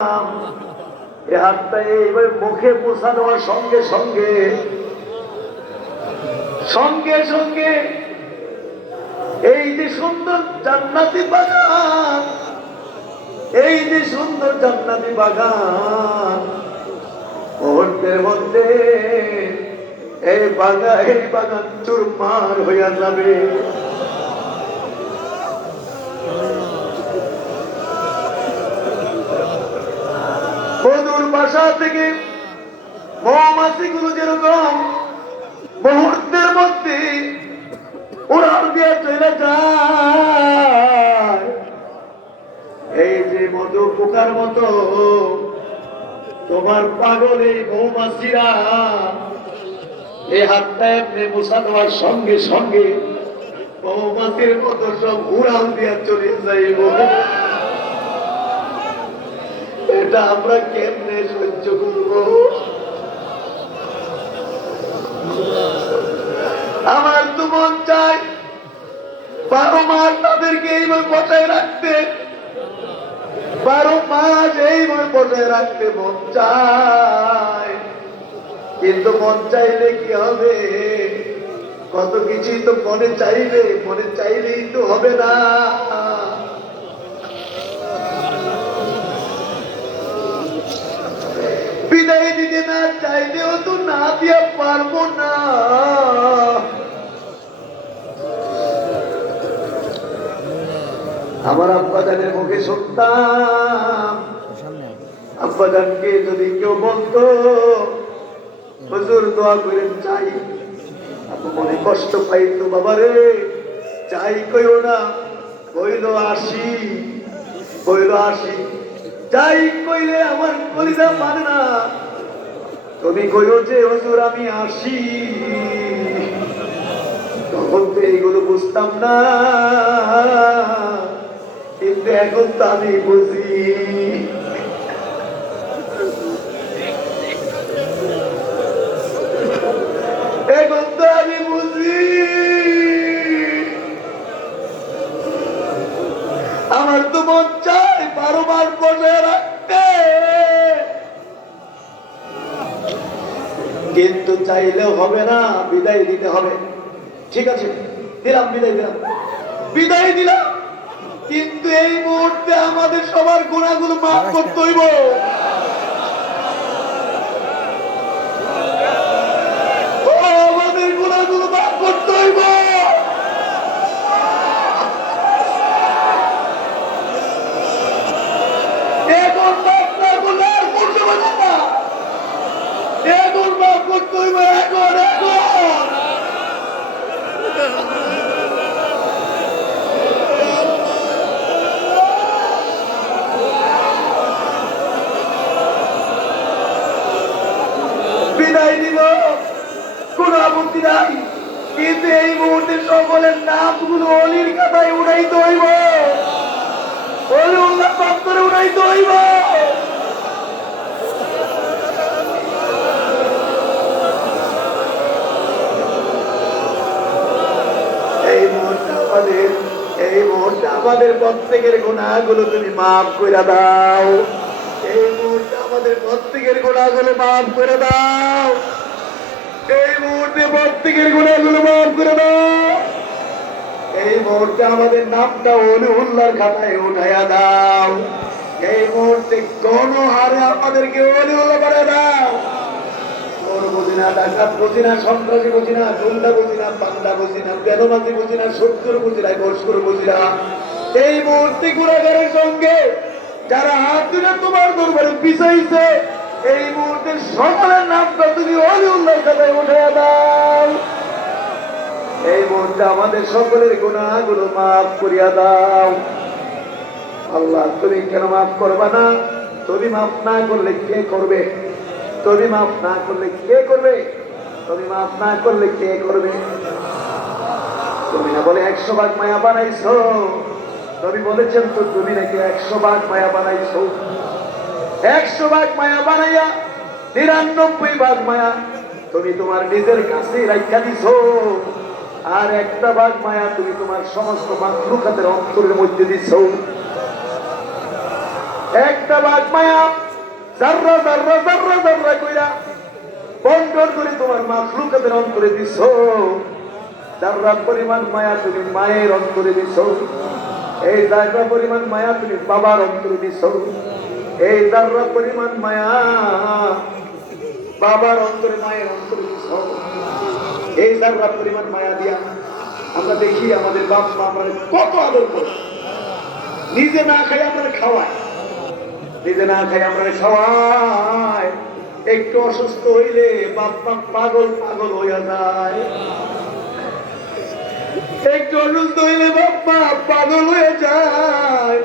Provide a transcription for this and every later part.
হাতটা এইভাবে মুখে পোষা দেওয়ার সঙ্গে সঙ্গে সঙ্গে সঙ্গে এই যে সুন্দর জান্নাতি বাগান, এই যে সুন্দর জান্নাতি বাগান, মুহূর্তের মধ্যে এই বাগান চুরমার হইয়া যাবে। মধুর বাসা থেকে মৌমাছিগুলো যেরকম মুহূর্তের মধ্যে উড়াল দিয়ে চলে যায়, এই যে মধু পোকার মতো তোমার পাগল এই মৌমাছিরা এই হাতটা এমনি মোছা দেওয়ার সঙ্গে সঙ্গে মৌমাছির মতো সব উড়াল দিয়ে চলে যাইব। এটা আমরা কেমনে সহ্য করব? আমার তো মন চায় 12 মাস তাদেরকে এইভাবে বজায় রাখতে, 12 মাস এইভাবে বজায় রাখতে মন চায়, কিন্তু মন চাইলে কি হবে? কত কিছুই তো মনে চাইলেই তো হবে না। বিদায় দিতে না চাইলেও তো না দিয়ে পারবো না। আমার আব্বাজানের মুখে শুনতাম, আব্বাজানকে যদি কেউ বলতো হুজুর দোয়া করে চাই, আপু মনে কষ্ট পাইতো, বাবারে চাই কইও না, কইল আসি, যাই কইলে আমার কলিজা মানে না, তুমি কইও যে হুজুর আমি আসি। তখন তো এইগুলো বুঝতাম না, কিন্তু এখন তো আমি বুঝি। এখন তো আমি বুঝি আমার তো মন চায় 12 মাস বজায় রাখতে, কিন্তু চাইলেও হবে না, বিদায় দিতে হবে। ঠিক আছে, দিলাম, বিদায় দিলাম, কিন্তু এই মুহূর্তে আমাদের সবার গুনাহগুলো মাফ করতে হইব। আমাদের গুনাহগুলো মাফ করতে হইব। এখন মাফ না করলে আর করতে পারবো না। এখন মাফ করতে হইব, এখন বিদায় দিব, কোন আপত্তি নাই, কিন্তু এই মুহূর্তে সকলের নামগুলো অলির খাতায় উড়াইতে হইব, অলিউল্লাহ পাত্রে উড়াইতে হইব। এই মুহূর্তে আমাদের প্রত্যেকের গুনাহগুলো তুমি মাফ করে দাও। এই মুহূর্তে আমাদের প্রত্যেকের গুনাহগুলো মাফ করে দাও। এই মুহূর্তে প্রত্যেকের গুনাহগুলো মাফ করে দাও। এই মুহূর্তে আমাদের নামটা অলিউল্লাহর খাতায় উঠাইয়া দাও। এই মুহূর্তে কোন হারে আমাদেরকে অলিউল্লাহ করে দাও। চোর বুঝি না, ডাকাত বুঝি না, সন্ত্রাসী বুঝি না, গুন্ডা বুঝি না, পান্ডা বুঝি না, বেদমাজি বুঝি না, শত্রুর বুঝি না, ঘোষখোর বুঝি না। এই মুহূর্তে গুনাহগারের সঙ্গে যারা হাত তুলে তোমার দরবারে পিছাইছে, এই মুহূর্তে সকলের নামটা তুমি অলিউল্লাহর খাতায় উঠাইয়া দাও। এই মুহূর্তে আমাদের সকলের গুনাহগুলো মাফ করিয়া দাও। আল্লাহ তুমি কেন মাফ করবা না? তুমি মাফ না করলে কে করবে? তুমি মাফ না করলে কে করবে? তুমি মাফ না করলে কে করবে? তুমি না বলে 100 ভাগ মায়া বানাইছো? তুমি বলেছেন তো তুমি নাকি 100 ভাগ মায়া বানাইছো। 100 ভাগ মায়া বানাইয়া 99 ভাগ মায়া তুমি তোমার নিজের কাছে রাখা দিছো, আর 1 ভাগ মায়া তুমি তোমার সমস্ত মাখলুকাতের অন্তরের মধ্যে দিছো। একটা বাঘ মায়া জাররা জাররা জাররা জাররা কইরা বন্টন করে তোমার মাখলুকাতের অন্তরে দিছ। জাররা পরিমাণ মায়া তুমি মায়ের অন্তরে দিছ। এই জাররা পরিমাণ মায়া তুমি বাবার অন্তরে দিছ। এই জাররা পরিমাণ মায়া বাবার অন্তরে মায়ের অন্তরে দিছ। এই জাররা পরিমাণ মায়া দিয়া আমরা দেখি আমাদের বাপ মা আমাদের কত আদর করে। নিজে না খাই আমরা খাওয়াই, নিজে না খাই আমরা খাওয়াই। একটু অসুস্থ হইলে বাপ মা পাগল পাগল হইয়া যায়। একটু অসুস্থ হইলে বাপ মা পাগল হয়ে যায়।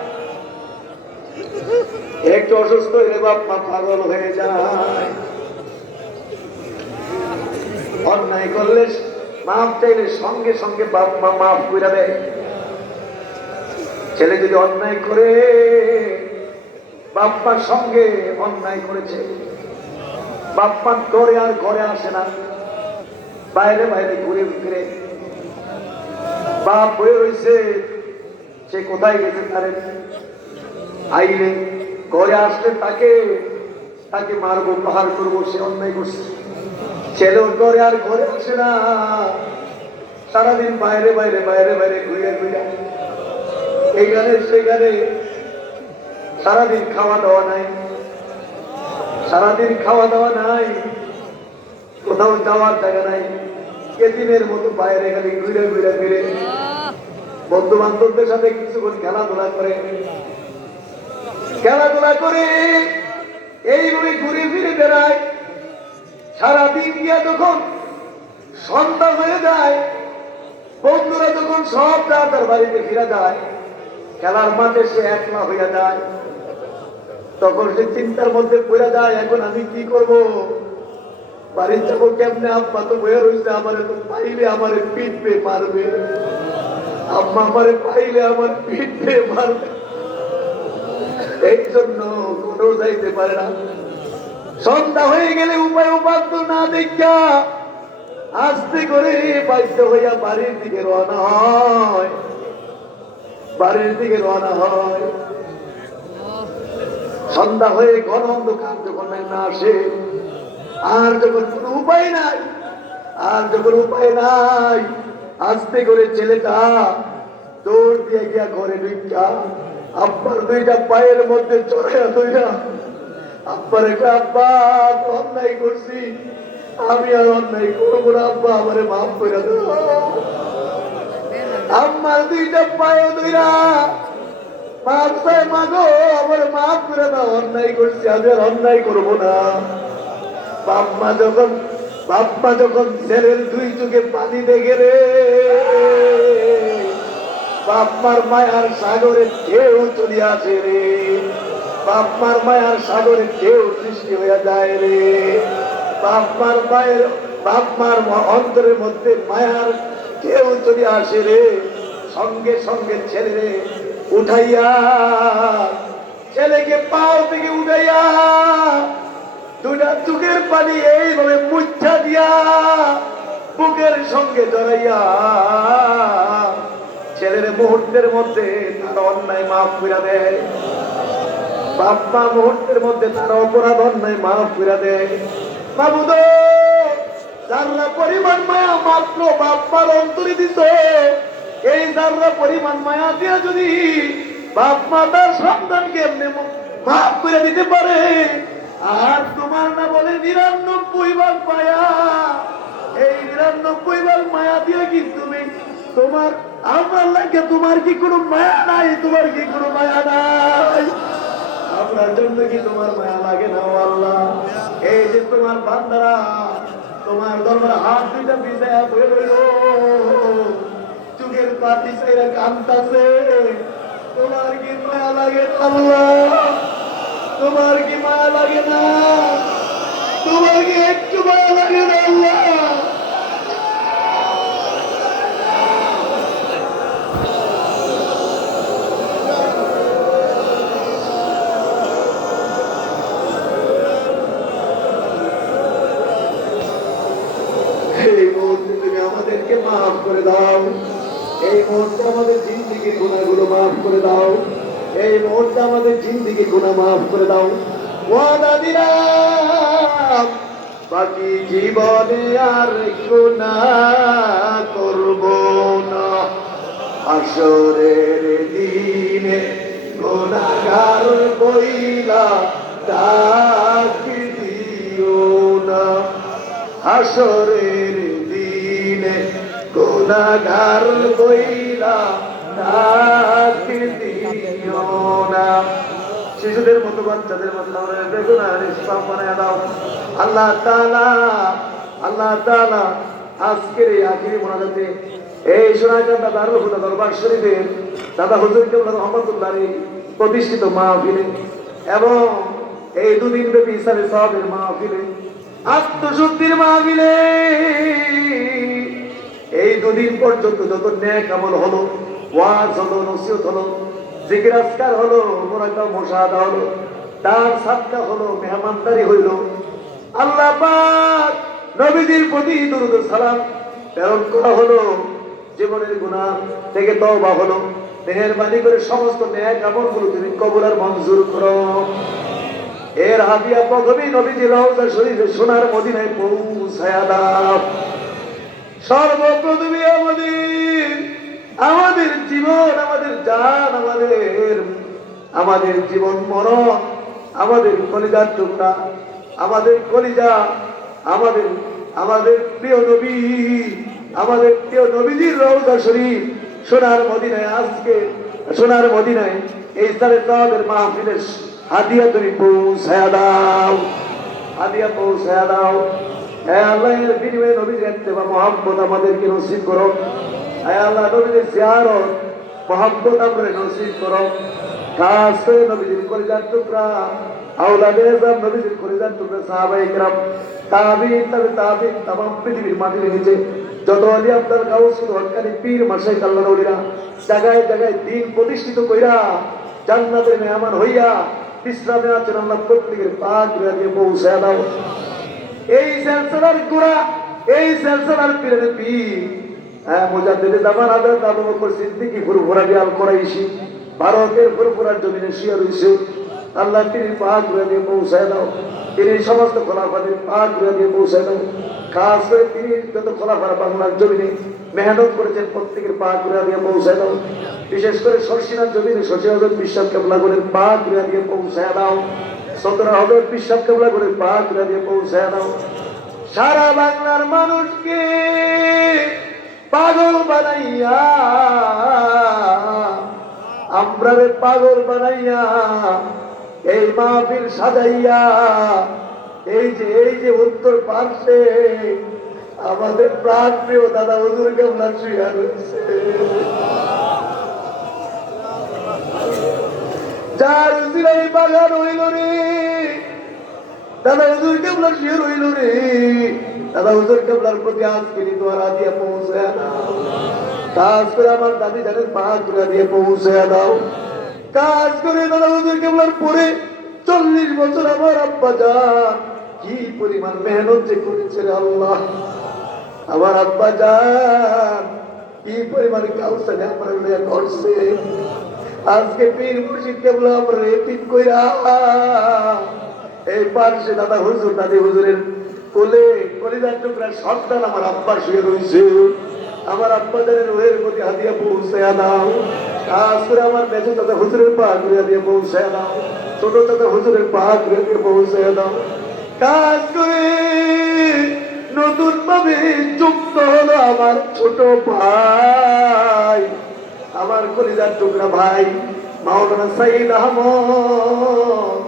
একটু অসুস্থ হইলে বাপ মা পাগল হয়ে যায়। অন্যায় করলে মাফ চাইলে সঙ্গে সঙ্গে বাপ মা মাফ করে দেয়। ছেলে যদি অন্যায় করে, বাপ্পার সঙ্গে অন্যায় করেছে, বাপ্পার ডরে আর ঘরে আসে না, বাইরে বাইরে ঘুরে ফিরে বাপ হয়ে রয়েছে। সে কোথায় গেছে তারে আইলে, ঘরে আসলে তাকে তাকে মারবো প্রহার করবো, সে অন্যায় করছে। ছেলেও ডরে আর ঘরে আসে না, সারাদিন বাইরে বাইরে বাইরে বাইরে ঘুরে ঘুরে এইখানে সেখানে, সারাদিন খাওয়া দাওয়া নাই, সারাদিন খাওয়া দাওয়া নাই, কোথাও যাওয়ার জায়গা নাই। এদিনের মতো বাইরে খালি ঘুরে ঘুরে ফিরে, বন্ধু বান্ধবদের সাথে কিছুক্ষণ খেলাধুলা করে, খেলাধুলা করে এইভাবে ঘুরে ফিরে বেড়ায়। সারাদিন গিয়া যখন সন্ধ্যা হয়ে যায়, বন্ধুরা যখন সব তার বাড়িতে ফিরে যায়, খেলার মাঠে সে একলা হইয়া যায়, তখন সে চিন্তার মধ্যে পড়ে যায়, এখন আমি কি করব, বাড়ি যাবো কেমনে? আব্বা তো বয়ে রয়েছে, আমার তো পাইলে আমার পিটবে মারবে, আম্মা আমার পাইলে আমার পিটবে মারবে। এই জন্য কোথাও যাইতে পারে না। সন্ধ্যা হয়ে গেলে উপায় উপাত্ত না দেখা আস্তে করে বাধ্য হইয়া বাড়ির দিকে রওনা হয়, বাড়ির দিকে রওনা হয়। সন্ধ্যা হয়ে ঘন অন্ধকার যখন না আসে, আর যখন কোনো উপায় নাই, আর যখন উপায় নাই, আস্তে করে ছেলেটা দৌড় দিয়ে গিয়া ঘরে ঢুকা আব্বার দুইটা পায়ের মধ্যে চড়াইয়া ধইরা আব্বার একটা, আব্বা অন্যায় করছি, আমি আর অন্যায় করবো না, আব্বা আমারে মাফ করে দাও। আমার দুইটা পায়ে ধইরা মাফ চাই, মাগো আমার মাফ করে দাও, অন্যায় করছি, আমি আর অন্যায় করবো না। বাপ্পা যখন ছেলের দুই চোখে পানি দেখে রে, বাপ্পার মায়ার সাগরে ঢেউ চলে আসে রে, বাপ্পার মায়ার সাগরে ঢেউ সৃষ্টি হয়ে যায় রে। বাপ্পার অন্তরের মধ্যে মায়ার ঢেউ চলে আসে রে। সঙ্গে সঙ্গে ছেলে উঠাইয়া, ছেলেকে পাও থেকে উঠাইয়া দুটা চোখের পানি এইভাবে মুচ্ছা দিয়া বুকের সঙ্গে জড়াইয়া ছেলের মুহূর্তের মধ্যে তার অন্যায় মাফ করে দেয়। বাপ্পা মুহূর্তের মধ্যে তার অপরাধ অন্যায় মাফ করে দেয়। বাবুদ যারা পরিমাণ মায়া মাত্র বাপ্পার অন্তরে দিত, এই যারা পরিমাণ মায়া দিয়া যদি বাপ মা তার সন্তানকে এমনি মাফ করে দিতে পারে, আর তোমার না বলে ৯৯ ভাগ মায়া, এই ৯৯ ভাগ মায়া দিয়ে কি তুমি তোমার আমার লাগে, তোমার কি কোনো মায়া নাই? তোমার কি কোনো মায়া নাই? আপনার জন্য কি তোমার মায়া লাগে না? আল্লাহ, এই যে তোমার বান্দারা তোমার দরবারে হাত দুইটা বিছায়া বয়ে রইল, চোখের পাতি চাইরা কান্দাছে, তোমার কি মায়া লাগে আল্লাহ? তোমার কি মায়া লাগে না? তোমার কি একটু মায়া লাগে না আল্লাহ? এই মুহূর্তে তুমি আমাদেরকে মাফ করে দাও, এই মুহূর্তে আমাদের জিন্দেগির গুনাহগুলো মাফ করে দাও। এই মুহূর্তে আমাদের জিন্দিগি গুনাহ মাফ করে দাও। ওয়াদা দিলাম বাকি জীবনে আর গুনাহ করব না। হাসরের দিনে গুনাহগার বইলা ডাক দিও না। হাসরের দিনে গুনাহগার বইলা ডাক দিও না। শিশুদের মতো বাচ্চাদের মতো আমরা বেগুনার ইসলাম বানায় দাও। আল্লাহ তাআলা আজকের এই আখিরি মোনাজাতে এই সোনাকান্দা দারুল হুদা দরবার শরীফের দাদা হুজুর কেবলা রহমাতুল্লাহ প্রতিষ্ঠিত মাহফিলে এবং এই দুদিন ব্যাপী ইসলামী সাহাবের মাহফিলে, আত্মশুদ্ধির মাহফিলে এই দুদিন পর্যন্ত যত নেক আমল হলো, ওয়াজ হলো, নসিহত হলো, জিকির আজকার হলো, মুরাকাবা মুশাহাদা হলো, দান সাদকা হলো, মেহমানদারি হইল, আল্লাহ পাক নবীজির প্রতি দরুদ ও সালাম প্রেরণ করা হলো, জীবনের গুনাহ থেকে তওবা হলো। মেহেরবানি করে সমস্ত নেক আমলগুলো তুমি কবুল আর মঞ্জুর করো। এর হাদিয়া প্রথমেই নবীজি রওজা শরীফে সোনার মদিনায় পৌঁছায়া দাও। সর্বপ্রথমে আমাদের জীবন, আমাদের জান, আমাদের জীবন মরণ, আমাদের কলিজার টুকরা, আমাদের কলিজা, আমাদের প্রিয় নবী, আমাদের প্রিয় নবীজির রওজা শরীফ সোনার মদিনায়, আজকে সোনার মদিনায় এই ইসলামের সাহাবের মাহফিলের হাদিয়া তুমি পৌঁছায়া দাও, হাদিয়া পৌঁছায়া দাও। হ্যাঁ আল্লাহ, এর বিনিময়ে নবীর ইত্তেবা মুহাব্বত আমাদেরকে নসিব করো। হ্যাঁ আল্লাহ, নবীর জিয়ারত মুহাব্বত আমরা নসিব করো। খাস করে নবীজির কলিজার টুকরা আওলাদে আযম, নবীজির কলিজার টুকরা সাহাবায়ে কেরাম, তাবিঈন, তাবিঈন, तमाम পৃথিবীর মাটির নিচে যত আলী আব্দুল গাউসুল হক্কানি পীর মাশায়েখ আল্লাহর ওলিরা জায়গায় জায়গায় দ্বীন প্রতিষ্ঠিত কইরা জান্নাতের মেহমান হইয়া বিশ্রামে আছেন, আল্লাহ প্রত্যেকের পাক দিয়ে পৌঁছায়া দাও। এই সিলসিলার গোড়া, এই সিলসিলার পীরের পীর মুজাদ্দিদে জামান হযরত আবু বকর সিদ্দিকী ফুরফুরা আল কুরাইশি ভারতের ফুরফুরার জমিনে শুয়ে রইছে। আল্লাহ তিনি পাক দিয়ে পৌঁছায় দাও। তিনি সমস্ত খোলাফাদের পাক দিয়ে পৌঁছায় দাও। খাস করে তিনি যত খোলাফার বাংলার জমিনে মেহনত করেছেন প্রত্যেকের পাক দিয়ে পৌঁছায় দাও। বিশেষ করে শর্ষিনার জমিনে শশী হযরত বিশ্বাস কেবলা করে পাক দিয়ে পৌঁছায় দাও। 17 হযরত বিশ্বাস কেবলা করে পাক দিয়ে পৌঁছায় দাও। সারা বাংলার মানুষকে পাগল বানাইয়া, আমরারে পাগল বানাইয়া এই মাহফিল সাজাইয়া, এই যে উত্তর পার্শ্বে আমাদের প্রাণ প্রিয় দাদা হুজুর কেবলা শুয়ে রয়েছে, যার উসিলায় বাগান হইল রে, দাদা হুজুর কেবলা শুয়ে রইল রে। দাদা হুজুর কেবলার প্রতি আজকে তোমার হাদিয়া পৌঁছায়া দাও। কাজ করে আমার দাদি জানের পাক দিয়ে পৌঁছায়া দাও। কাজ করে দাদা হুজুর কেবলার পরে 40 বছর আমার আব্বা জান কি পরিমাণ মেহনত যে করেছে রে আল্লাহ। আমার আব্বা জান কি পরিমাণ কাউসানে আমরা লইয়া করছে। আজকে পীর মুর্শিদ কেবলা আমরা রেপিট কইরা এই পার্শ্বে দাদা হুজুর, দাদি হুজুরের কোলে কলিজার টুকরা সন্তান আমার আব্বা শুয়ে রয়েছে। আমার আব্বা জানের রুহের প্রতি হাদিয়া পৌঁছায়া দাও। কাজ করে আমার মেজো দাদা হুজুরের পাক দিয়ে পৌঁছায়া দাও। ছোট দাদা হুজুরের পাক দিয়ে পৌঁছায়া দাও। কাজ করে নতুন ভাবে যুক্ত হলো আমার ছোট ভাই, আমার কলিজার টুকরা ভাই মাওলানা সাইদ আহমদ,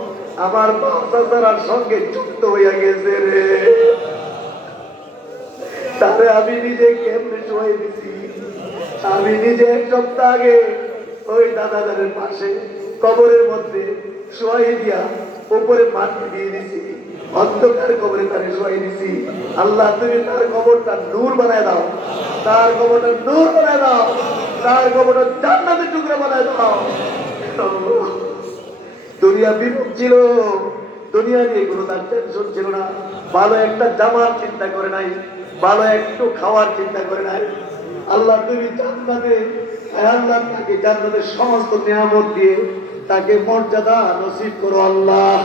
আমার বাচ্চার সঙ্গে যুক্ত হইয়া গেছে রে। তাহলে আমি নিজে কেমনে শোয়াই দিছি। আমি নিজে 1 সপ্তাহ আগে ওই দাদাদের পাশে কবরের মধ্যে শোয়াই দিয়া উপরে মাটি দিয়ে দিছি, অন্ধকার কবরে তারে শোয়াই দিছি। আল্লাহ তুমি তার কবরটা নূর বানায় দাও, তার কবরটা নূর বানায় দাও, তার কবরটা জান্নাতের টুকরা বানায় দাও। দুনিয়া বিমুখ ছিল, দুনিয়া নিয়ে কোনো তার টেনশন ছিল না। ভালো একটা জামার চিন্তা করে নাই, ভালো একটু খাওয়ার চিন্তা করে নাই। আল্লাহ তুমি জান্নাতে, আল্লাহ তাকে জান্নাতের সমস্ত নিয়ামত দিয়ে তাকে মর্যাদা নসিব করো আল্লাহ।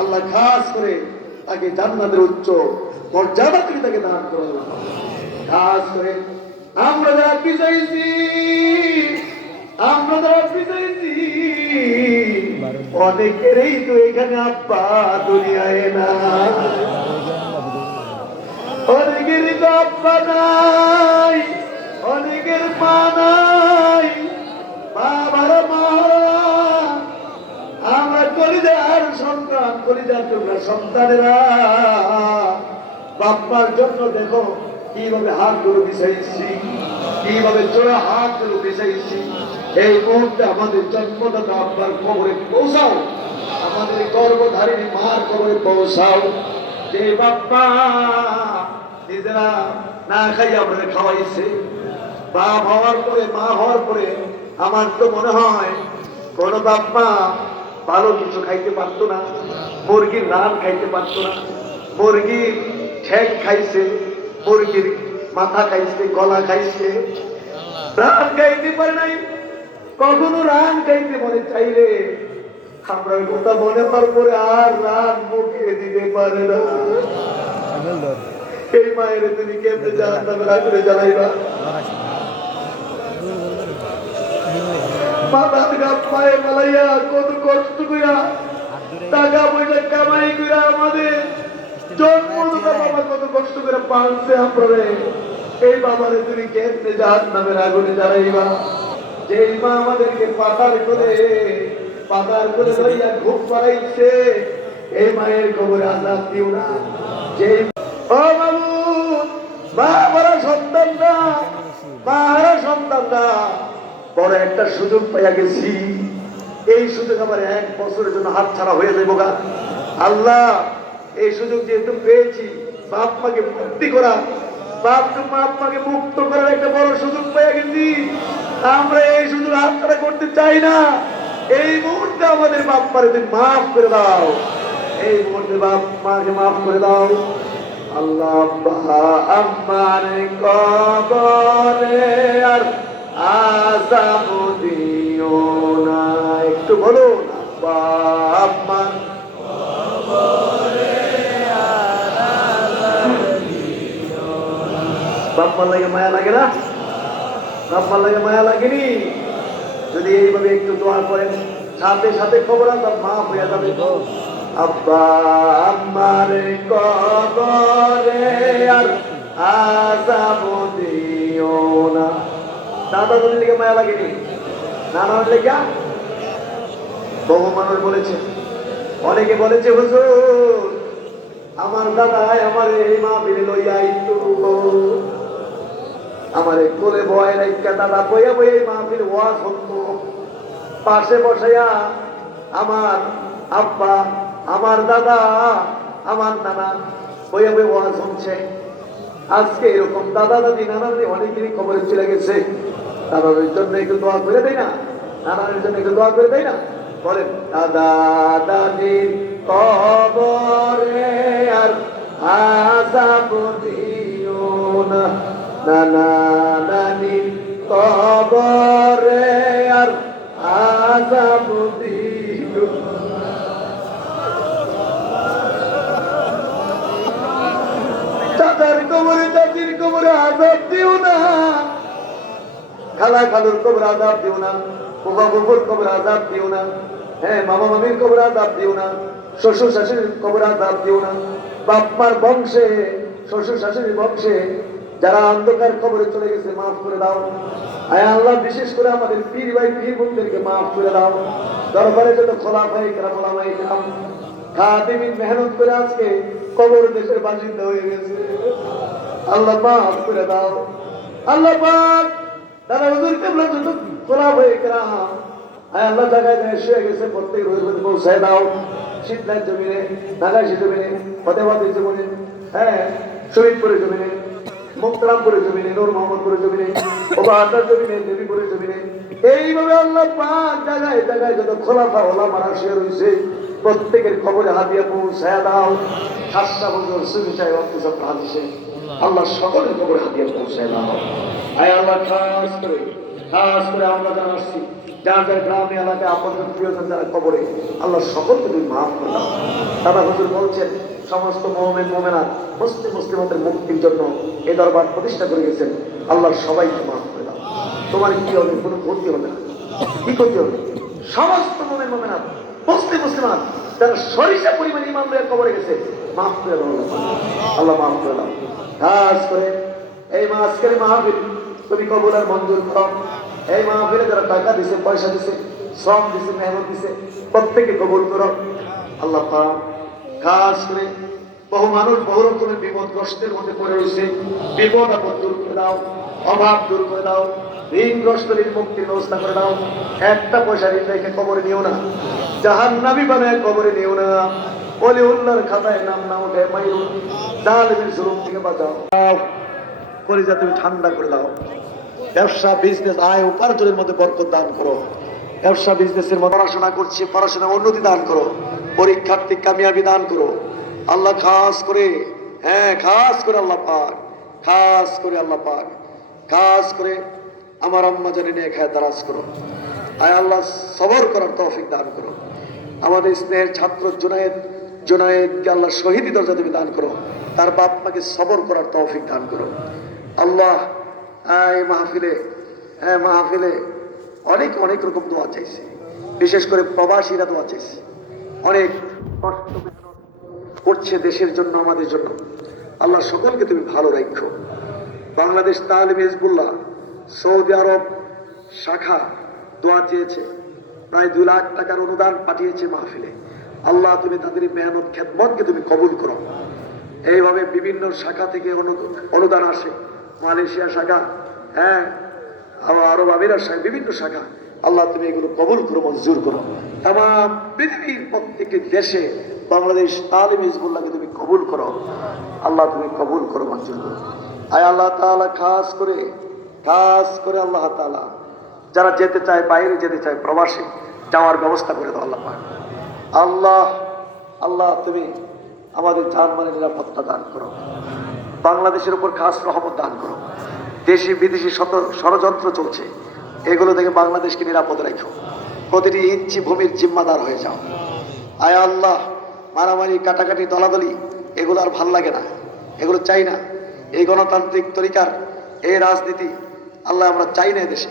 আল্লাহ খাস করে তাকে জান্নাতের উচ্চ মর্যাদা তুমি তাকে দান করো আল্লাহ। খাস করে আমরা যারা বিজয়ী, আমরা যারা বিজয়ী, অনেকেরই তো এখানে আব্বা দুনিয়ায় না, অনেকেরই তো আব্বা নাই, অনেকের মা নাই, বাবার মারা। আমরা কলিজার সন্তান, কলিজার টুকরা সন্তানেরা বাপ্পার জন্য দেখো কিভাবে হাতগুলো বিছাইছি, কিভাবে জোড়া হাতগুলো বিছাইছি। এই মুহূর্তে আমাদের জন্মদাতা আব্বার কবরে পৌঁছাও, আমাদের গর্ভধারিণী মার কবরে পৌঁছাও। যে বাপ্পা নিজেরা না খাই আমাদের খাওয়াইছে, বাপ হওয়ার পরে মা হওয়ার পরে আমার তো মনে হয় কোন বাপ্পা ভালো কিছু খাইতে পারতো না, মুরগির রান খাইতে পারতো না। মুরগির ঠ্যাং খাইছে, মুরগির মাথা খাইছে, গলা খাইছে, রান খাইতে পারে নাই। কখনো রান খাইতে মনে চাইলে আমরা কথা মনে পার পরে আর রান মুখে দিতে পারে না। এই মায়ের তুমি কেমনে জাহান্নামে রাখলে জানাইবা? মাথার গাছ পায়ে মালাইয়া কত কষ্ট কইরা টাকা পয়সা কামাই কইরা আমাদের জন্মদাতা বাবা কত কষ্ট করে পালছে আপনারে। এই বাবারে তুমি কেমনে জাহান্নামের আগুনে জ্বালাইবা? যেই মা আমাদেরকে পাতার করে লইয়া ঘুম পাড়াইছে, এই মায়ের কবরে আযাব দিও না। যেই ও বাবু বাবারা সন্তানরা, মারা সন্তানরা বড় একটা সুযোগ পাইয়া গেছি, এই সুযোগ আমার 1 বছরের জন্য হাত ছাড়া হয়ে যাবো গা। আল্লাহ এই সুযোগ যেহেতু পেয়েছি, বাপ মাকে মুক্তি করা, বাপ মাকে মুক্ত করার একটা বড় সুযোগ পেয়ে গেছি। আমরা এই সুযোগ হাত ছাড়া করতে চাই না। এই মুহূর্তে আমাদের বাপ মারে তুমি মাফ করে দাও, এই মুহূর্তে বাপ মাকে মাফ করে দাও। আল্লাহ আমার কবরে আর আযাব দিও না। একটু বলুন আমার বাপ্পার লাগে মায়া লাগে না? বাপ্পার লাগে মায়া লাগেনি? যদি এইভাবে একটু দোয়া করেন, সাথে সাথে খবর আজাব মাফ হয়ে যাবে। আব্বা আমার কবরে আর আযাব দিও না। দাদা বলে লিখে মায়া লাগেনি? নানার লেখা বহু মানুষ বলেছে, অনেকে বলেছে হুজুর আমার দাদাই আমার এই মা বিলে লইয়া আইতো, আমার কোলে বয় রাইকা দাদা বইয়া বইয়া মা বিলে ওয়াজ হতো, পাশে বসাইয়া আমার আব্বা, আমার দাদা, আমার নানা বইয়া বইয়া ওয়াজ শুনছে। আজকে এরকম দাদা দাদি নানা দাদি অনেকেরই খবরে চলে গেছে। দাদাদের জন্য একটু দোয়া করে দেয় না? নানাদের জন্য একটু দোয়া করে দেয় না? বলেন দাদা দাদির কবরে আর আযাব দিও না, নানা নানির কবরে আর আযাব দিও না। দাদার কবরে দাদির কবরে আযাব দিও না, খালা খালুর কবরে আযাব দিও না, ফুফা ফুফুর কবরে আযাব দিও না, হ্যাঁ মামা মামির কবরে আযাব দিও না, শ্বশুর শাশুড়ির কবরে আযাব দিও না। বাপ্পার বংশে, শ্বশুর শাশুড়ির বংশে যারা অন্ধকার কবরে চলে গেছে মাফ করে দাও। আয় আল্লাহ বিশেষ করে আমাদের পীর ভাই পীর বোনদেরকে মাফ করে দাও। দরবারে যত খোলাফায়ে কেরাম ওলামায়ে কেরাম খাদিমিন মেহনত করে আজকে কবর দেশের বাসিন্দা হয়ে গেছে, আল্লাহ মাফ করে দাও। আল্লাহ পাক দাদা হুজুর কেবলা যত খোলাফায়ে কেরাম আয় আল্লাহ জায়গায় জায়গায় শুয়ে গেছে, প্রত্যেক রোজ পৌঁছায় দাও। শীতলার জমিনে, নাগাশি জমিনে, ফতেহাবাদের জমিনে, হ্যাঁ শহীদপুরের জমিনে, মুক্তারামপুরের জমিনে, নূর মোহাম্মদপুরের জমিনে, ওবাহাটার জমিনে, দেবীপুরের জমিনে, এইভাবে আল্লাহ পাক জায়গায় জায়গায় যত খোলাফা ওলামারা শুয়ে রয়েছে প্রত্যেকের খবরে হাতিয়া পৌঁছায় দাও। খাসা বছর সুবিচায় অর্থসব হাদিসে আল্লাহ সকলের খবরে হাতিয়া পৌঁছায় দাও। আয় আল্লাহ খাস করে আমরা জানাচ্ছি যার যার গ্রামে এলাকায় আপন প্রিয়জন যারা কবরে, আল্লাহ সকলকে তুমি মাফ করে দাও। দাদা হুজুর বলছেন সমস্ত মুমিন মুমিনা মুসলিমদের মুক্তির জন্য এই দরবার প্রতিষ্ঠা করে গেছেন, আল্লাহ সবাইকে মাফ করে দাও। তোমার কি হবে? কোনো ক্ষতি হবে না। কি ক্ষতি হবে? সমস্ত মুমিন মুমিনা মুসলিমান যারা সরিষা পরিমাণ ইমান লয়ে কবরে গেছে, মাফ করে দাও আল্লাহ, মাফ করে দাও। খাস করে এই আজকের মাহফিল তুমি কবুল আর মঞ্জুর করো। এই মাহফিলে যারা টাকা দিছে, পয়সা দিছে, শ্রম দিছে, মেহনত দিছে, প্রত্যেকে কবুল করো আল্লাহ পাক। খাস করে বহু মানুষ বহু রকমের বিপদ কষ্টের মধ্যে পড়ে রয়েছে, বিপদ আপদ দূর করে দাও, অভাব দূর করে দাও, ঋণগ্রস্ত ঋণ মুক্তির ব্যবস্থা করে দাও। একটা পয়সা ঋণ রেখে কবরে নিও না, জাহান্নামী বানায় কবরে নিও না। ওলিউল্লাহর খাতায় নাম না উঠে মাইরুন জালিমের জুলুম থেকে বাঁচাও। কলিজা তুমি ঠান্ডা করে দাও। ব্যবসা বিজনেস আয় উপার্জনের মধ্যে বরকত দান করো। ব্যবসা বিজনেসের মধ্যে পড়াশোনা করছে, পড়াশোনা উন্নতি দান করো, পরীক্ষার্থী কামিয়াবি দান করো আল্লাহ। খাস করে খাস করে আল্লাহ পাক, খাস করে আল্লাহ পাক, খাস করে আমার আম্মা জানি নিয়ে খায় দারাজ করো। আয় আল্লাহ সবর করার তৌফিক দান করো। আমাদের স্নেহের ছাত্র জুনায়েদকে আল্লাহ শহীদ দরজা তুমি দান করো, তার বাপ মাকে সবর করার তৌফিক দান করো আল্লাহ। এই মাহফিলে অনেক অনেক রকম দোয়া চাইছে, বিশেষ করে প্রবাসীরা দোয়া চাইছে, অনেক কষ্ট করছে দেশের জন্য, আমাদের জন্য। আল্লাহ সকলকে তুমি ভালো রাখো। বাংলাদেশ তালিম হিজবুল্লাহ সৌদি আরব শাখা দোয়া চেয়েছে, প্রায় 2 লাখ টাকার অনুদান পাঠিয়েছে মাহফিলে। আল্লাহ তুমি তাদের মেহনত খেদমতকে তুমি কবুল করো। এইভাবে বিভিন্ন শাখা থেকে অনুদান আসে, মালয়েশিয়া শাখা, আরব আমিরাত শাখা, বিভিন্ন শাখা। আল্লাহ তুমি এগুলো কবুল করো, মঞ্জুর করো। তামাম পৃথিবীর প্রত্যেকটি দেশে বাংলাদেশ তালিম হিজবুল্লাহকে তুমি কবুল করো আল্লাহ, তুমি কবুল করো, মঞ্জুর করো। আয় আল্লাহ তাআলা খাস করে আল্লাহ তাআলা যারা যেতে চায়, বাইরে যেতে চায়, প্রবাসে যাওয়ার ব্যবস্থা করে দাও আল্লাহ পাক। আল্লাহ তুমি আমাদের জানমালের নিরাপত্তা দান করো। বাংলাদেশের উপর খাস রহমত দান করো। দেশি বিদেশি ষড়যন্ত্র চলছে, এগুলো থেকে বাংলাদেশকে নিরাপদ রাখো। প্রতিটি ইঞ্চি ভূমির জিম্মাদার হয়ে যাও। আয় আল্লাহ মারামারি কাটাকাটি দলাদলি এগুলো আর ভাল লাগে না, এগুলো চাই না। এই গণতান্ত্রিক তরিকার এই রাজনীতি আল্লাহ আমরা চাই না দেশে।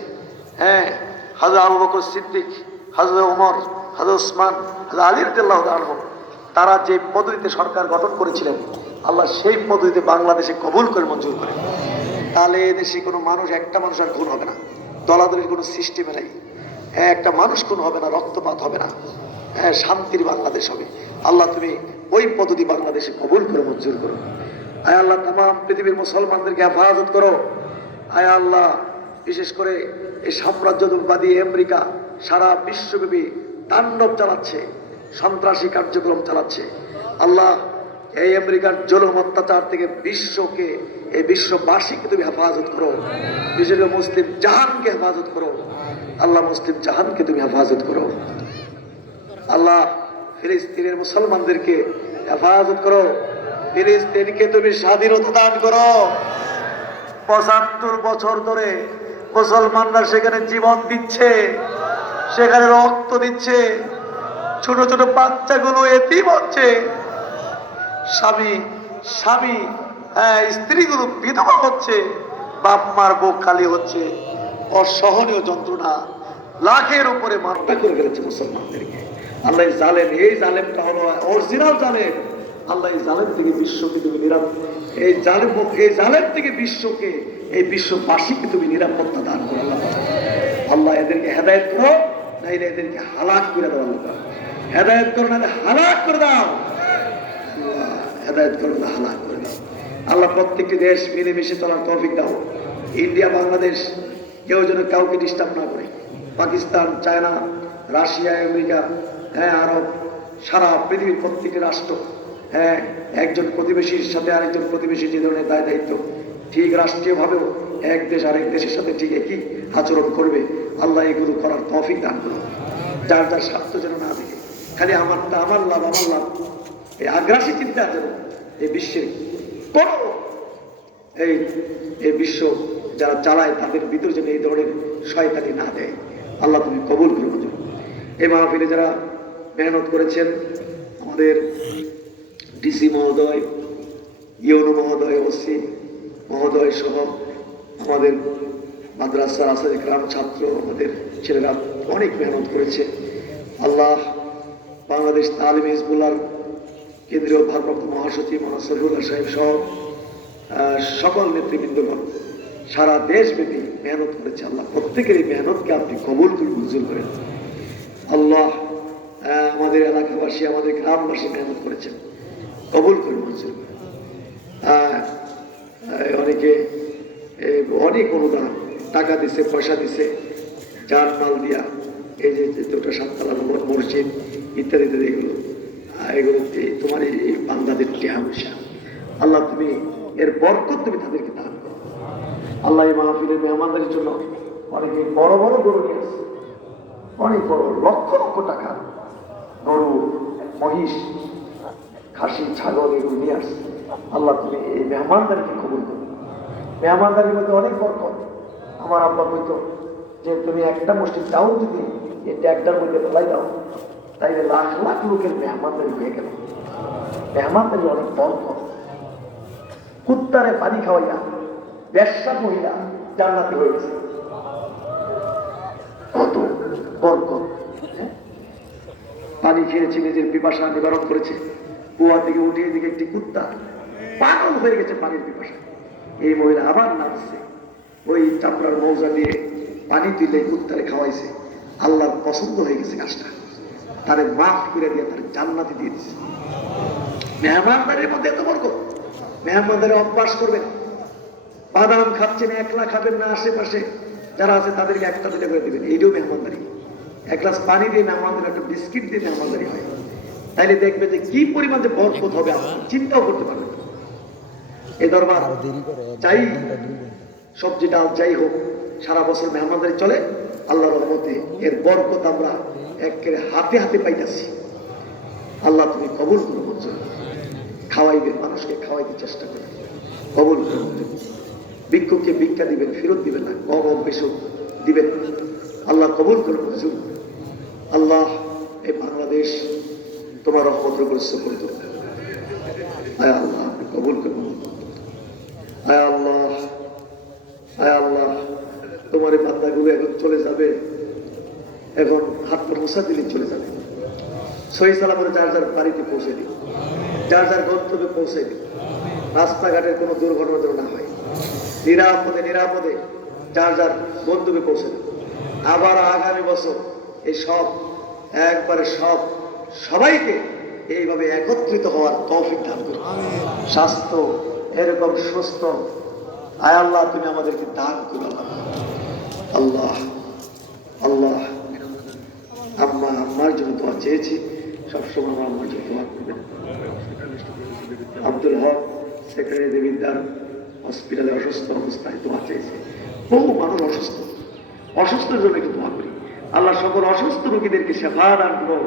হযরত আবু বকর সিদ্দিক, হযরত ওমর, হযরত ওসমান, হযরত আলী রাদিয়াল্লাহু তাআলা তারা যে পদ্ধতিতে সরকার গঠন করেছিলেন, আল্লাহ সেই পদ্ধতিতে বাংলাদেশে কবুল করে মঞ্জুর করে। তাহলে এদেশে কোনো মানুষ, একটা মানুষ আর খুন হবে না, দলাদলির কোনো সিস্টেমে নাই। একটা মানুষ খুন হবে না, রক্তপাত হবে না, শান্তির বাংলাদেশ হবে। আল্লাহ তুমি ওই পদ্ধতি বাংলাদেশে কবুল করে মঞ্জুর করো। আয় আল্লাহ তামাম পৃথিবীর মুসলমানদেরকে হেফাজত করো। আয় আল্লাহ বিশেষ করে এই সাম্রাজ্যবাদী আমেরিকা সারা বিশ্বব্যাপী তাণ্ডব চালাচ্ছে, সন্ত্রাসী কার্যক্রম চালাচ্ছে। আল্লাহ এই আমেরিকার জুলুম অত্যাচার থেকে বিশ্বকে, এই বিশ্ববাসীকে তুমি হেফাজত করো। বিশেষ করে মুসলিম জাহানকে হেফাজত করো আল্লাহ, মুসলিম জাহানকে তুমি হেফাজত করো আল্লাহ। ফিলিস্তিনের মুসলমানদেরকে হেফাজত করো। ফিলিস্তিনকে তুমি স্বাধীনতা দান করো। 75 বছর ধরে মুসলমানরা সেখানে জীবন দিচ্ছে, সেখানে রক্ত দিচ্ছে, ছোট ছোট বাচ্চাগুলো এতিম হচ্ছে, স্বামী স্ত্রীগুলো বিধবা হচ্ছে, বাপ মার বুক খালি হচ্ছে। অসহনীয় যন্ত্রণা, লাখের উপরে মারটা করে ফেলেছে মুসলমানদেরকে। আল্লাহ জালেম, এই জালেমটা হলো অরিজিনাল জালেম। আল্লাহ এই জালেম থেকে বিশ্বকে তুমি এই জালেম থেকে বিশ্বকে, এই বিশ্ববাসীকে তুমি নিরাপত্তা দান করো আল্লাহ। আল্লাহ এদেরকে হেদায়েত করো, নাইলে এদেরকে হালাক করে দাও আল্লাহ। হেদায়েত করো, না হালাক করে দাও আল্লাহ। হেদায়েত করো, না হালাক করে দাও আল্লাহ। প্রত্যেকটি দেশ মিলেমিশে চলার তৌফিক দাও। ইন্ডিয়া, বাংলাদেশ কেউ যেন কাউকে ডিস্টার্ব না করে। পাকিস্তান, চায়না, রাশিয়া, আমেরিকা, আরব, সারা পৃথিবীর প্রত্যেকটি রাষ্ট্র, একজন প্রতিবেশীর সাথে আরেকজন প্রতিবেশী যে ধরনের দায় দায়িত্ব, ঠিক রাষ্ট্রীয়ভাবেও এক দেশ আরেক দেশের সাথে ঠিক একই আচরণ করবে। আল্লাহ এগুলো করার তৌফিক দান করো। যার যার স্বার্থ যেন না দেখে, খালি আমারটা, আমার লাভ, এই আগ্রাসী চিন্তা যেন এই বিশ্বের কোন এই বিশ্ব যারা চালায় তাদের ভিতর যেন এই ধরনের শয়তানি না দেয়। আল্লাহ তুমি কবুল করে মঞ্জুর। এই মাহফিলে যারা মেহনত করেছেন, আমাদের ডিসি মহোদয়, ইউনো মহোদয়, ওসি মহোদয় সহ আমাদের মাদ্রাসার আসাদ গ্রাম ছাত্র, আমাদের ছেলেরা অনেক মেহনত করেছে। আল্লাহ বাংলাদেশ তালিম হিজবুল্লাহর কেন্দ্রীয় ভারপ্রাপ্ত মহাসচিব মোহাম্মদ সফিউল্লাহ সাহেব সহ সকল নেতৃবৃন্দগণ সারা দেশব্যাপী মেহনত করেছে। আল্লাহ প্রত্যেকের এই মেহনতকে আপনি কবুল করে মঞ্জুর করেন। আল্লাহ আমাদের এলাকাবাসী, আমাদের গ্রামবাসী মেহনত করেছেন, কবুল করে মঞ্জুর করেন। অনেকে অনেক অনুদান টাকা দিছে, পয়সা দিছে, যার মাল দিয়া এই যে দুটো সাততলা মসজিদ ইত্যাদি ইত্যাদি এগুলো তোমার এই বান্দাদের টেহা পয়সা, আল্লাহ তুমি এর বরকত তুমি তাদেরকে দান করো। আল্লাহ এই মাহফিলের মেহমানদের জন্য অনেকে বড় বড় গরু নিয়ে আসছে, অনেক বড় লক্ষ লক্ষ টাকা গরু, মহিষ, খাসি, ছাগল এগুলো নিয়ে আসছে। আল্লাহ তুমি এই মেহমানদারিকে কবুল করো। মেহমানদারির মধ্যে অনেক বরকত। আমার আব্বা বলতো যে তুমি একটা মসজিদ চাও যদি এটা একটার মধ্যে ফেলাই দাও, তাইলে লাখ লাখ লোকের মেহমানদারি হয়ে গেল। মেহমানদারি অনেক বরকত। কুত্তারে পানি খাওয়াইয়া ব্যবসা মহিলা জান্নাতি হয়ে গেছে, কত বরকত। পানি খেয়েছে, নিজের পিপাসা নিবারণ করেছে, কুয়া থেকে উঠে এদিকে একটি কুত্তা পাগল হয়ে গেছে পানির পিপাসা। এই মহিলা আবার নাচছে, ওই চাপড়ার মৌজা দিয়ে পানি তুলে কুত্তারে খাওয়াইছে। আল্লাহর পছন্দ হয়ে গেছে কাজটা, তারে মাফ করে দিয়ে তার জান্নাতি দিয়ে দিচ্ছে। মেহমানদারির মধ্যে এত বরকত। মেহমানদারি অভ্যাস করবেন। বাদাম খাচ্ছেন, একলা খাবেন না, আশেপাশে যারা আছে তাদেরকে একটা দুটা করে দেবেন, এইটাও মেহমানদারি। এক গ্লাস পানি দিয়ে মেহমানদারি, একটা বিস্কিট দিয়ে মেহমানদারি হয়। তাইলে দেখবে যে কি পরিমাণ যে বরকত হবে, আপনি চিন্তাও করতে পারবেন। এই দরবার চাই সবজি ডাল যাই হোক, সারা বছর মেহমানদারি চলে। আল্লাহর রহমতে এর বরকত আমরা একেবারে হাতে হাতে পাইতেছি। আল্লাহ তুমি কবুল করো মঞ্জুর। খাওয়াইবেন, মানুষকে খাওয়াইতে চেষ্টা করেন, কবুল করো। ভিক্ষুককে ভিক্ষা দিবেন, ফেরত দিবেন না, কম বেশি দিবেন। আল্লাহ কবুল করো মঞ্জুর। আল্লাহ এই বাংলাদেশ তোমার রহমতের উপর সফল করো। আয় আল্লাহ আপনি কবুল করুন। আয় আল্লাহ, আয় আল্লাহ তোমার এই বান্দাগুলো এখন চলে যাবে, এখন হাত মোছা দিলে চলে যাবে। সহি সালামতে যার যার বাড়িতে পৌঁছে দিন, যার যার গন্তব্যে পৌঁছে দিন। রাস্তাঘাটের কোনো দুর্ঘটনা যেন না হয়। নিরাপদে নিরাপদে যার যার গন্তব্যে পৌঁছে দিন। আবার আগামী বছর এই সব একবারে সবাইকে এইভাবে একত্রিত হওয়ার তৌফিক দান করুন। স্বাস্থ্য এরকম সুস্থ আয় আল্লাহ তুমি আমাদেরকে দান করো। আল্লাহ আল্লাহ আম্মার জন্য দোয়া চেয়েছি, সবসময় আমার আম্মার জন্য দোয়া করবেন। আব্দুল হক সেক্রেটারি দেবিদ্দার হসপিটালে অসুস্থ অবস্থায় দোয়া চেয়েছে। বহু মানুষ অসুস্থের জন্য একটু দোয়া করি। আল্লাহ সকল অসুস্থ রোগীদেরকে সেবা দান করো।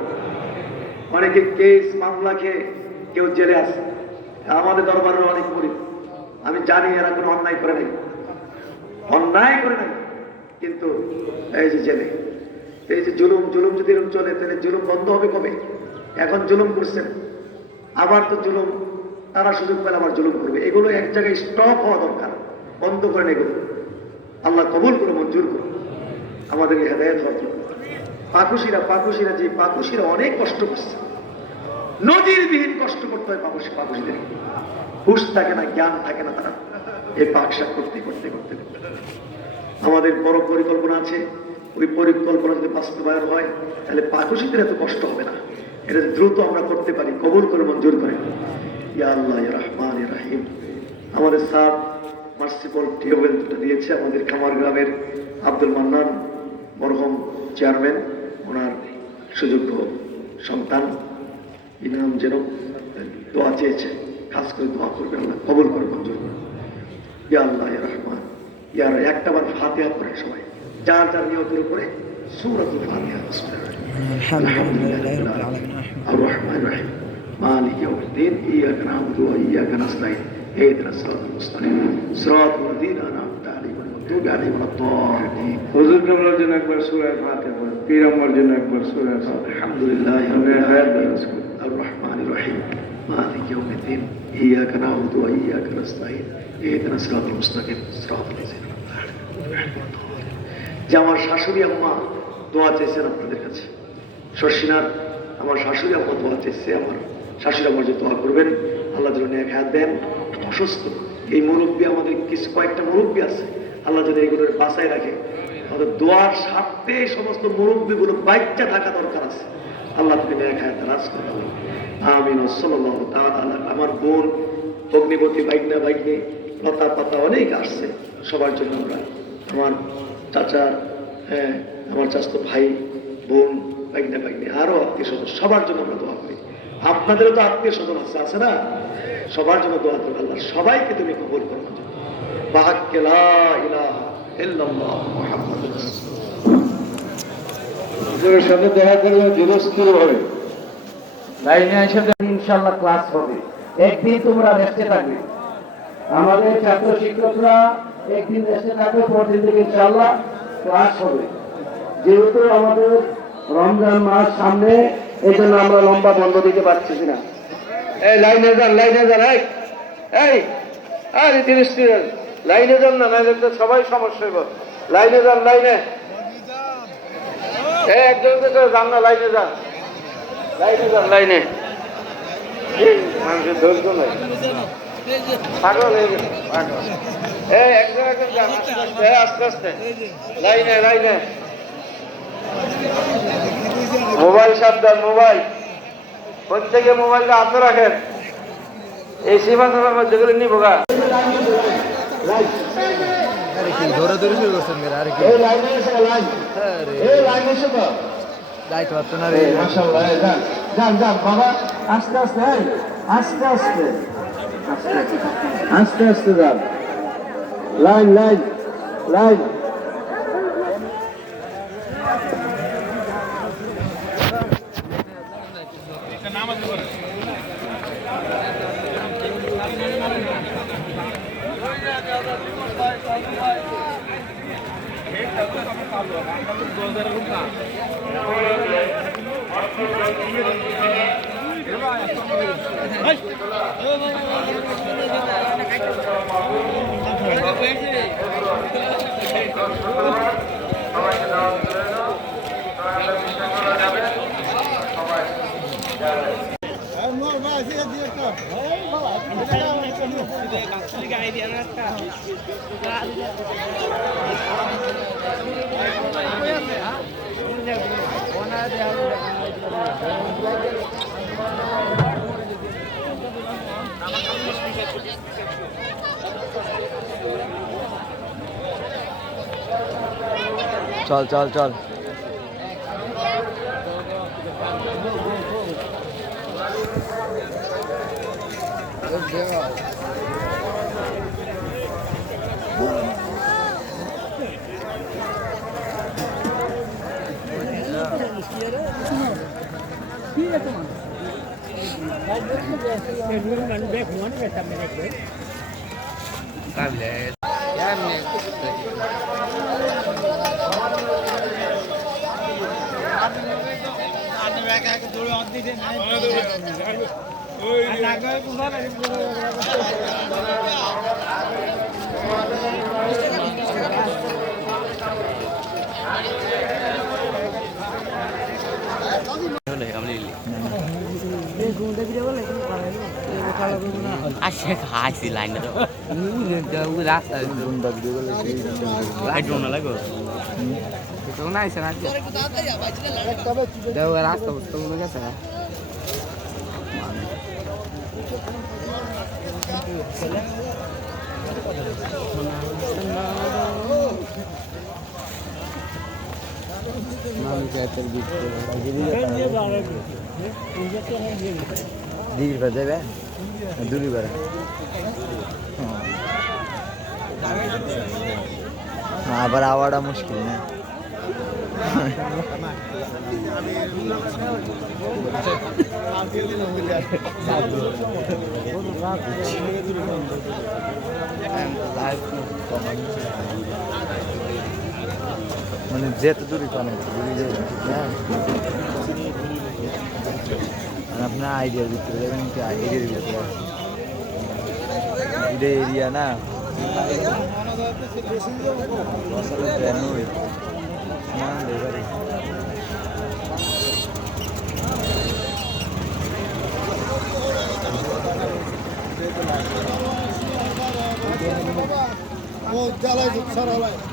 অনেকে কেস মামলা খেয়ে কেউ জেলে আছে, আমাদের দরবারের অনেক গরিব। আমি জানি এরা কোনো অন্যায় করে নাই, কিন্তু এই যে জেলে, এই যে জুলুম যদি এরকম চলে তাহলে জুলুম বন্ধ হবে কবে? এখন জুলুম করছেন, আবার তো জুলুম, তারা সুযোগ পেলে আবার জুলুম করবে। এগুলো এক জায়গায় স্টপ হওয়া দরকার, বন্ধ করেন এগুলো। আল্লাহ কবুল করে মঞ্জুর করুন, আমাদের হেদায়েত হওয়ার জন্য। পাকুশিরা যে পাকুশিরা অনেক কষ্ট করছে, নজিরবিহীন কষ্ট করতে হয় পাকুশিদের। হুশ থাকে না, জ্ঞান থাকে না, তারা এই পাকশাক করতে করতে করতে করতে। আমাদের বড় পরিকল্পনা আছে, ওই পরিকল্পনা যদি বাস্তবায়ন হয় তাহলে পাকুশিদের এত কষ্ট হবে না। এটা দ্রুত আমরা করতে পারি, কবুল করে মঞ্জুর করে। ইয়া আল্লাহ ইয়া রহমান ইয়া রহিম। আমাদের স্যার মার্সিপল টিউবওয়েলটা দিয়েছে আমাদের খামার গ্রামের আব্দুল মান্নান মরহুম চেয়ারম্যান, ওনার সুযোগ্য সন্তান ইনাম যেন দোয়া চেয়েছে, খাস করে দোয়া করবেন, আল্লাহ কবুল করে মঞ্জুর করে। ইয়া আল্লাহ ইয়া রহমান ইয়া রহিম। একটাবার ফাতিহা পড়ে সবাই, যার যার নিয়তের উপরে সূরাতুল ফাতিহা। আলহামদুলিল্লাহি রাব্বিল আলামিন আর রহমানির রহিম মালিকি ইয়াউমিদ্দিন ইয়্যাকা না'বুদু ওয়া ইয়্যাকা নাস্তাঈন ইহদিনাস সিরাতাল মুস্তাকিম সিরাতাল লাযীনা আন'আমতা আলাইহিম المغضوب عليهم ولا الضالين হুজুর কেবলার জন্য একবার সূরা ফাতিহা পড়ুন, পীর আম্মার জন্য একবার সূরা ফাতিহা। الحمد لله رب العالمين الرحمن الرحيم مالك يوم الدين إياك نعبد وإياك نستعين اهدنا الصراط المستقيم صراط الذين أنعمت عليهم যে আমার শাশুড়ি আম্মা দোয়া চাইছেন আপনাদের কাছে, শর্ষিনার আমার শাশুড়ি আম্মা দোয়া চাইছে, আমার শাশুড়ি আম্মার যে দোয়া করবেন, আল্লাহ যেন নেক হায়াত দেন। অসুস্থ এই মুরব্বী, আমাদের কিছু কয়েকটা মুরব্বী আছে, আল্লাহ যদি এইগুলোর বাঁচায় রাখে, আমাদের দোয়ার স্বার্থে এই সমস্ত মুরব্বীগুলো বাচ্চা থাকা দরকার আছে। আল্লাহ তুমি নেক হায়াত রাজ করে দেবেন, আমিন। সাল্লাল্লাহু তাআলা আলা আমার বোন অগ্নিবতী বাইগনা বাইগনি লতা পাতা অনেক আসছে, সবার জন্য আমরা, আমার চাচার, হ্যাঁ আমার চাচাতো ভাই বোন বাইগনা বাইগনি আরো আত্মীয় স্বজন, সবার জন্য আমরা দোয়া করি। আপনাদেরও তো আত্মীয় স্বজন আছে, আছে না? সবার জন্য দোয়া করো, আল্লাহ সবাইকে তুমি কবুল করো। বাহাক্কে লা ইলাহা ইল্লাল্লাহ মুহাম্মাদুর রাসূলুল্লাহ। হুজুরের সাথে দেখা করলে ধীরস্থির ভাবে লাইনে এসে ইনশাআল্লাহ ক্লাস হবে। একদিন তোমরা রেস্টে থাকবে, আমাদের ছাত্র শিক্ষকরা একদিন রেস্টে থাকবে, পরদিন থেকে ইনশাআল্লাহ ক্লাস হবে। যেহেতু আমাদের রমজান মাস সামনে, এই জন্য আমরা লম্বা বন্ধ দিতে পারছি না। এই লাইনে যান, লাইনে যান, এই আরে ধীরস্থির লাইনে যান না, নাইলে তো সবাই সমস্যা হইব। লাইনে যান, লাইনে একজন যান না, লাইনে যান, লাইনে যান, লাইনে। মানুষের ধৈর্য নাই, পাগল হয়ে গেছে, পাগল। একজন একজন যান, আস্তে আস্তে, আস্তে আস্তে, লাইনে লাইনে। মোবাইল সাবধান, মোবাইল প্রত্যেকে মোবাইলটা হাতে রাখেন। এই সীমা তোমার মধ্যে করে নিবো গা। দৌড়াদৌড়ি শুরু করছেন আর কি? লাইনে এসে লাইন, লাইনে এসে তো যাইতে পারতো না রে। মাশাআল্লাহ, যান যান যান বাবা, আস্তে আস্তে, আস্তে আস্তে, আস্তে আস্তে যান। Line line line. চল চল চল। আসে খাইছি লাইনে তো রাস্তা লাইট না লাগো তো না আইছে না দেও রাস্তা তো মনে গেছে দিঘির পর যাবে দূরি করে আবার আওয়াটা মুশকিল না না বুঝছি মানে যেতে দূরে কেন আপনার আইডিয়ার ভিতরে যাবেন কি আইডিয়ার ভিতরে এটা এরিয়া না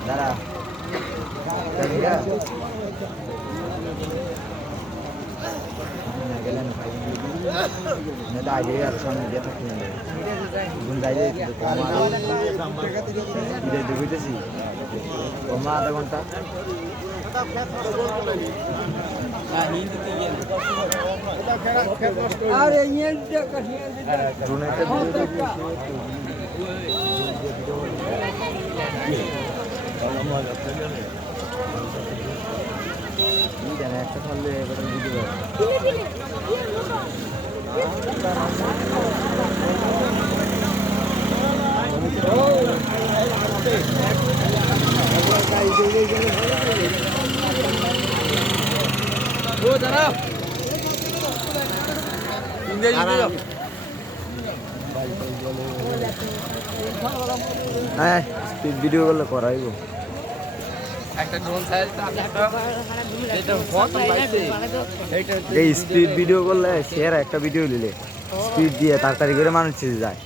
দাঁড়া গেলেন আগে আর সামনে দিয়ে থাকি ঢুকেছি কমা আধা ঘন্টা একটা থাকলে এবারে ভিডিও হ্যাঁ স্পিড ভিডিও করলে করাইব এই স্পিড ভিডিও করলে শেয়ার একটা ভিডিও নিলে স্পিড দিয়ে তাড়াতাড়ি করে মানুষ চেয়ে যায়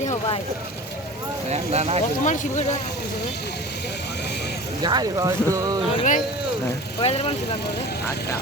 দেহ ভাই বর্তমান শিল্প যাই বাবা তো ভাই কয়দের মানুষ গান করে আচ্ছা